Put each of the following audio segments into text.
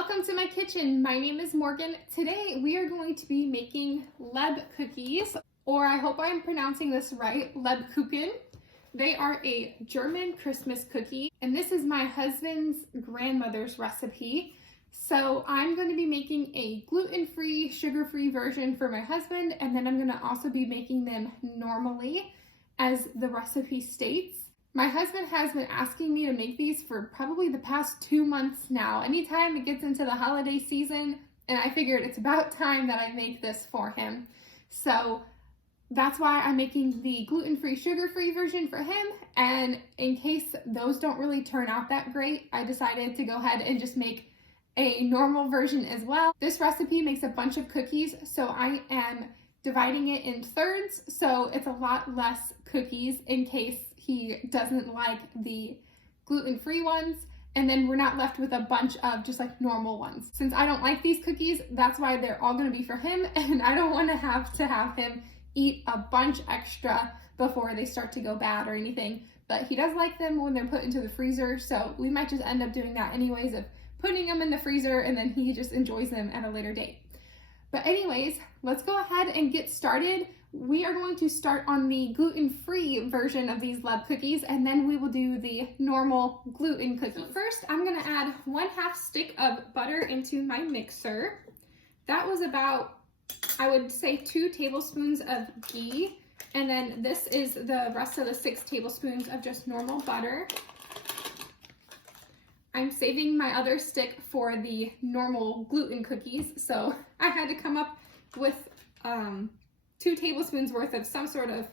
welcome to my kitchen. My name is Morgan. Today we are going to be making Lebkuchen, or I hope I'm pronouncing this right, Lebkuchen. They are a German Christmas cookie, and this is my husband's grandmother's recipe. So I'm going to be making a gluten-free, sugar-free version for my husband, and then I'm going to also be making them normally, as the recipe states. My husband has been asking me to make these for probably the past 2 months now. Anytime it gets into the holiday season, and I figured it's about time that I make this for him. So that's why I'm making the gluten-free, sugar-free version for him. And in case those don't really turn out that great, I decided to go ahead and just make a normal version as well. This recipe makes a bunch of cookies, so I am dividing it in thirds, so it's a lot less cookies in case he doesn't like the gluten-free ones, and then we're not left with a bunch of just like normal ones. Since I don't like these cookies, that's why they're all gonna be for him, and I don't wanna have him eat a bunch extra before they start to go bad or anything. But he does like them when they're put into the freezer, so we might just end up doing that anyways, of putting them in the freezer and then he just enjoys them at a later date. But anyways, let's go ahead and get started. We are going to start on the gluten-free version of these Lebkuchen, and then we will do the normal gluten cookie. So first, I'm gonna add 1/2 stick of butter into my mixer. That was about, I would say, 2 tablespoons of ghee, and then this is the rest of the 6 tablespoons of just normal butter. I'm saving my other stick for the normal gluten cookies, so I had to come up with 2 tablespoons worth of some sort of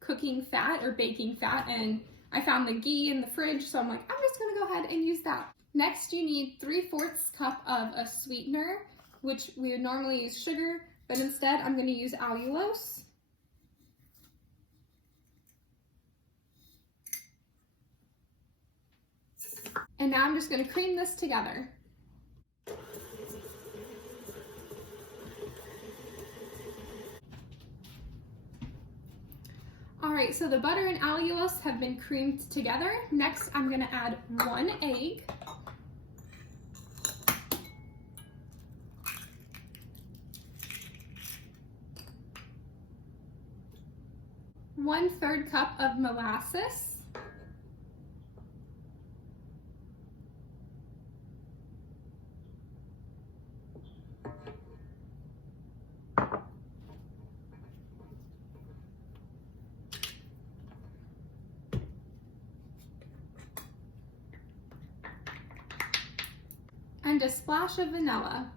cooking fat or baking fat, and I found the ghee in the fridge, so I'm like, I'm just gonna go ahead and use that. Next, you need 3/4 cup of a sweetener, which we would normally use sugar, but instead I'm gonna use allulose. And now I'm just gonna cream this together. All right, so the butter and allulose have been creamed together. Next, I'm gonna add 1 egg. One-third cup of molasses. And a splash of vanilla.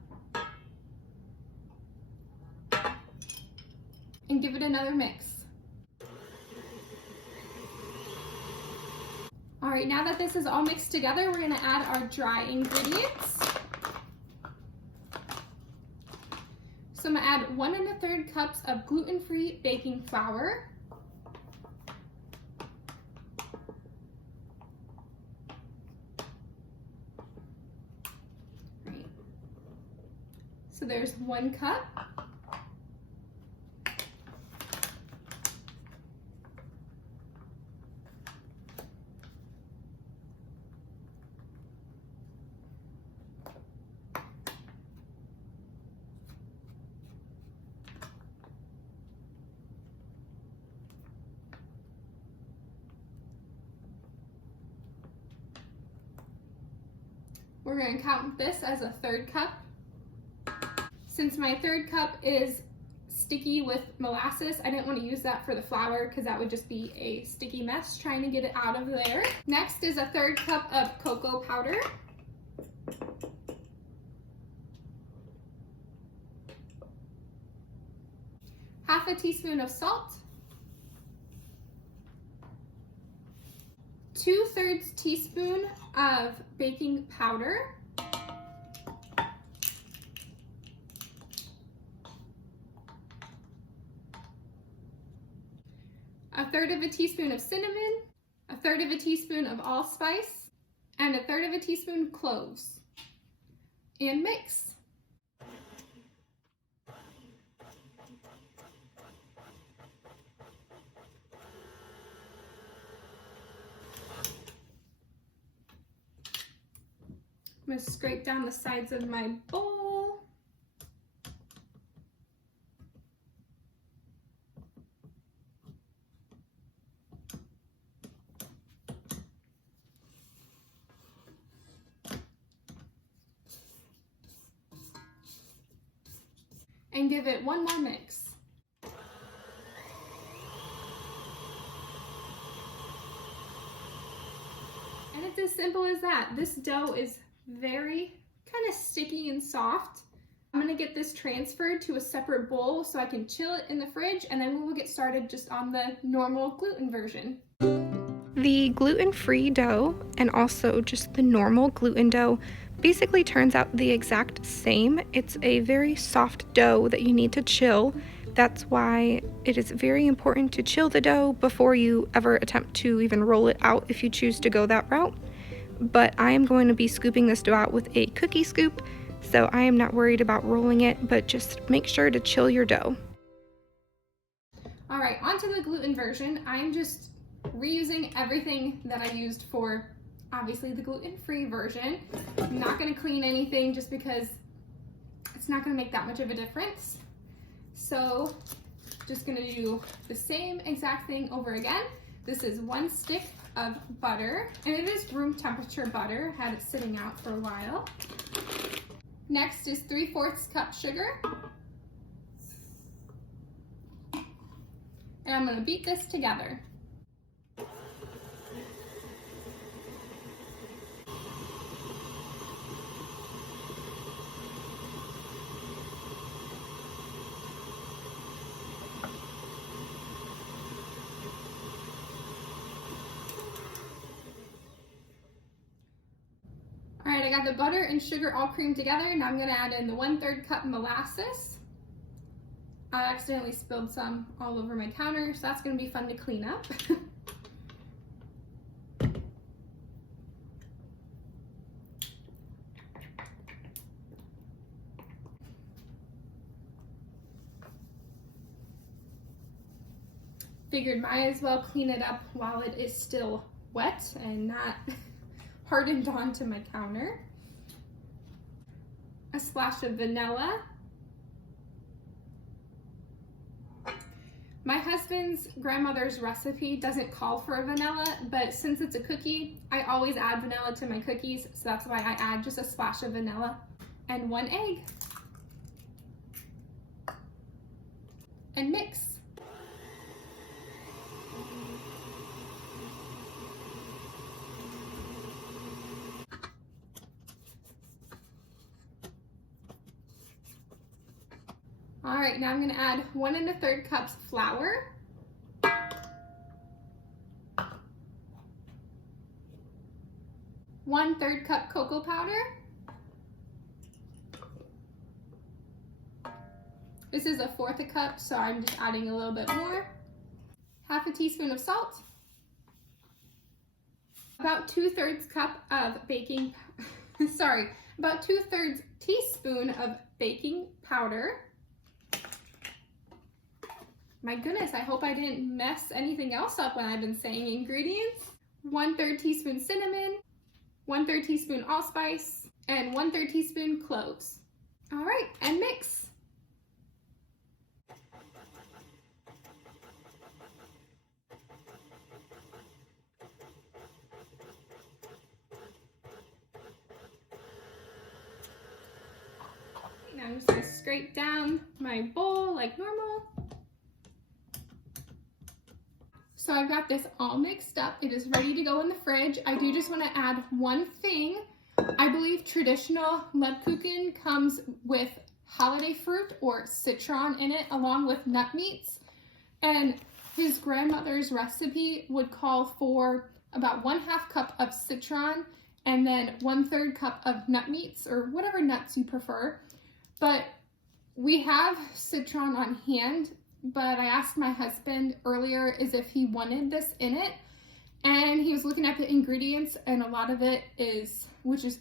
And give it another mix. All right, now that this is all mixed together, we're gonna add our dry ingredients. So I'm gonna add 1 1/3 cups of gluten-free baking flour. So there's 1 cup. We're going to count this as a 1/3 cup. Since my 1/3 cup is sticky with molasses, I didn't want to use that for the flour because that would just be a sticky mess trying to get it out of there. Next is a 1/3 cup of cocoa powder. Half a teaspoon of salt. 2/3 teaspoon of baking powder. A 1/3 of a teaspoon of cinnamon, a 1/3 of a teaspoon of allspice, and a 1/3 of a teaspoon cloves. And mix. I'm gonna scrape down the sides of my bowl. And give it one more mix. And it's as simple as that. This dough is very kind of sticky and soft. I'm gonna get this transferred to a separate bowl so I can chill it in the fridge, and then we will get started just on the normal gluten version. The gluten-free dough and also just the normal gluten dough basically turns out the exact same. It's a very soft dough that you need to chill. That's why it is very important to chill the dough before you ever attempt to even roll it out if you choose to go that route. But I am going to be scooping this dough out with a cookie scoop, so I am not worried about rolling it, but just make sure to chill your dough. All right, onto the gluten version. I'm just reusing everything that I used for obviously the gluten-free version. I'm not going to clean anything just because it's not going to make that much of a difference. So just going to do the same exact thing over again. This is 1 stick of butter, and it is room temperature butter. Had it sitting out for a while. Next is 3/4 cup sugar. And I'm going to beat this together. All right, I got the butter and sugar all creamed together. Now I'm going to add in the 1/3 cup molasses. I accidentally spilled some all over my counter, so that's going to be fun to clean up. Figured might as well clean it up while it is still wet and not hardened onto my counter. A splash of vanilla. My husband's grandmother's recipe doesn't call for a vanilla, but since it's a cookie, I always add vanilla to my cookies, so that's why I add just a splash of vanilla. And 1 egg. And mix. All right, now I'm going to add 1 1/3 cups flour. 1/3 cup cocoa powder. This is 1/4 cup, so I'm just adding a little bit more. 1/2 teaspoon of salt. About 2/3 cup of baking, about 2/3 teaspoon of baking powder. My goodness, I hope I didn't mess anything else up when I've been saying ingredients. 1/3 teaspoon cinnamon, 1/3 teaspoon allspice, and 1/3 teaspoon cloves. All right, and mix. Now I'm just gonna scrape down my bowl like normal. So I've got this all mixed up. It is ready to go in the fridge. I do just want to add one thing. I believe traditional Lebkuchen comes with holiday fruit or citron in it, along with nut meats. And his grandmother's recipe would call for about 1/2 cup of citron and then 1/3 cup of nut meats, or whatever nuts you prefer. But we have citron on hand, but I asked my husband earlier is if he wanted this in it, and he was looking at the ingredients, and a lot of it is, which is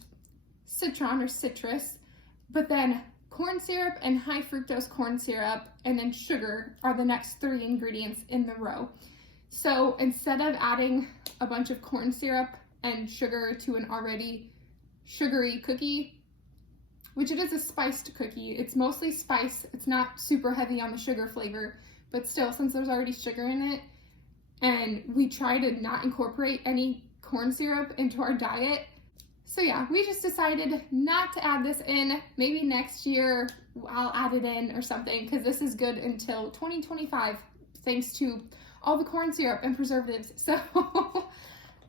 citron or citrus, but then corn syrup and high fructose corn syrup, and then sugar are the next 3 ingredients in the row. So instead of adding a bunch of corn syrup and sugar to an already sugary cookie, which it is a spiced cookie. It's mostly spice. It's not super heavy on the sugar flavor, but still, since there's already sugar in it, and we try to not incorporate any corn syrup into our diet. So yeah, we just decided not to add this in. Maybe next year I'll add it in or something, because this is good until 2025, thanks to all the corn syrup and preservatives. So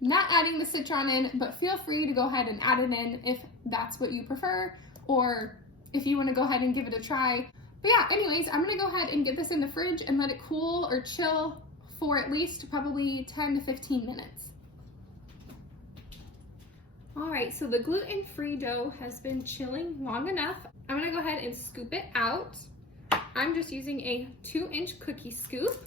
not adding the citron in, but feel free to go ahead and add it in if that's what you prefer, or if you want to go ahead and give it a try. But yeah, anyways, I'm gonna go ahead and get this in the fridge and let it cool or chill for at least probably 10 to 15 minutes. All right, so the gluten-free dough has been chilling long enough. I'm gonna go ahead and scoop it out. I'm just using a 2-inch cookie scoop.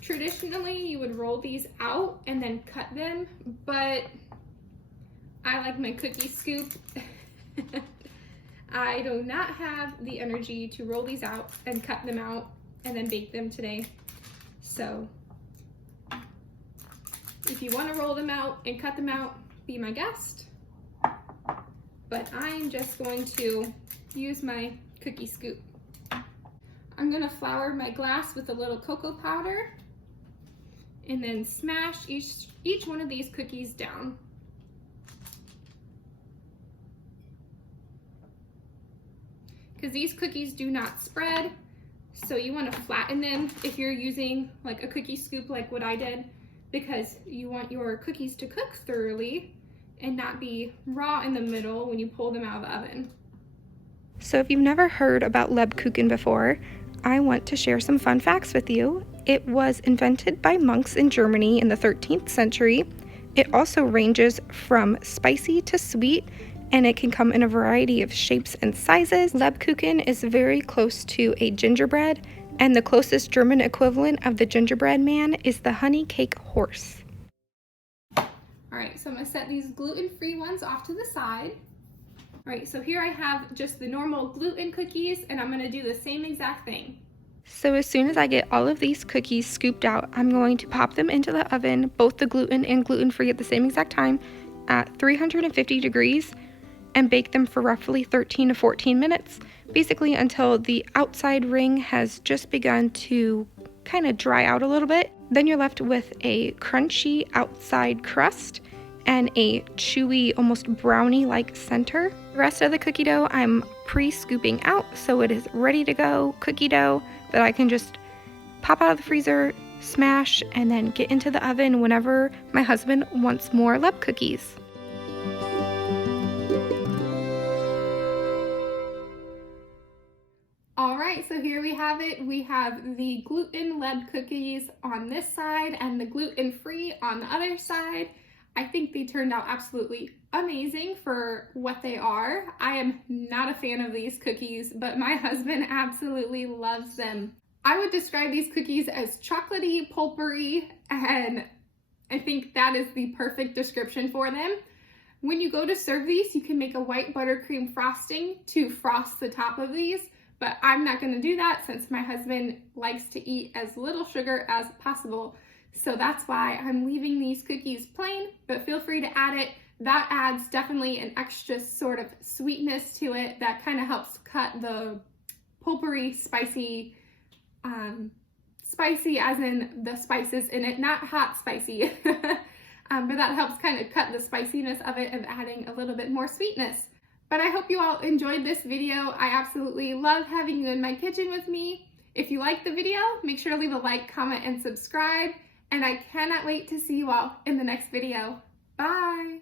Traditionally, you would roll these out and then cut them, but I like my cookie scoop. I do not have the energy to roll these out and cut them out and then bake them today. So if you want to roll them out and cut them out, be my guest. But I'm just going to use my cookie scoop. I'm going to flour my glass with a little cocoa powder and then smash each one of these cookies down. Because these cookies do not spread, so you want to flatten them if you're using like a cookie scoop like what I did, because you want your cookies to cook thoroughly and not be raw in the middle when you pull them out of the oven. So if you've never heard about Lebkuchen before, I want to share some fun facts with you. It was invented by monks in Germany in the 13th century. It also ranges from spicy to sweet, and it can come in a variety of shapes and sizes. Lebkuchen is very close to a gingerbread, and the closest German equivalent of the gingerbread man is the honey cake horse. All right, so I'm gonna set these gluten-free ones off to the side. All right, so here I have just the normal gluten cookies, and I'm gonna do the same exact thing. So as soon as I get all of these cookies scooped out, I'm going to pop them into the oven, both the gluten and gluten-free at the same exact time, at 350 degrees, and bake them for roughly 13 to 14 minutes, basically until the outside ring has just begun to kind of dry out a little bit. Then you're left with a crunchy outside crust and a chewy, almost brownie-like center. The rest of the cookie dough I'm pre-scooping out, so it is ready to go cookie dough that I can just pop out of the freezer, smash, and then get into the oven whenever my husband wants more Leb cookies. All right, so here we have it. We have the gluten Leb cookies on this side and the gluten-free on the other side. I think they turned out absolutely amazing for what they are. I am not a fan of these cookies, but my husband absolutely loves them. I would describe these cookies as chocolatey, pulpery, and I think that is the perfect description for them. When you go to serve these, you can make a white buttercream frosting to frost the top of these, but I'm not going to do that since my husband likes to eat as little sugar as possible. So that's why I'm leaving these cookies plain, but feel free to add it. That adds definitely an extra sort of sweetness to it that kind of helps cut the pulpery, spicy as in the spices in it, not hot spicy, but that helps kind of cut the spiciness of it and adding a little bit more sweetness. But I hope you all enjoyed this video. I absolutely love having you in my kitchen with me. If you liked the video, make sure to leave a like, comment, and subscribe. And I cannot wait to see you all in the next video. Bye!